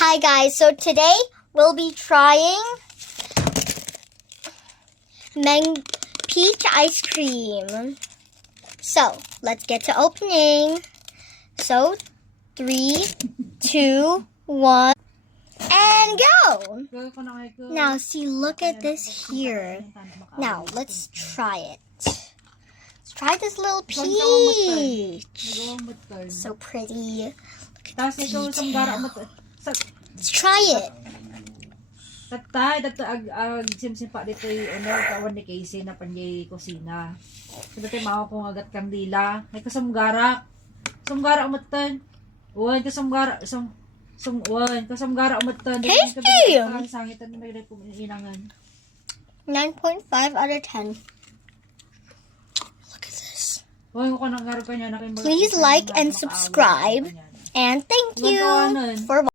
Hi guys, so today we'll be trying peach ice cream. So let's get to opening. So 3, 2, 1, and go! Now see, look at this here. Now let's try it. Let's try this little peach. So pretty. Look at the detail. Let's try it. Tatay, simsimpa dito yung kawan ni Casey na panjay kusina. Sabi tayo mao kung agat kang dila. May kasamgara. Kasamgara umatan. Uwan, kasamgara. Kasamgara umatan. Tasty! Sangitan ni may inangan. 9.5 out of 10. Look at this. Please like and subscribe. And thank you for watching.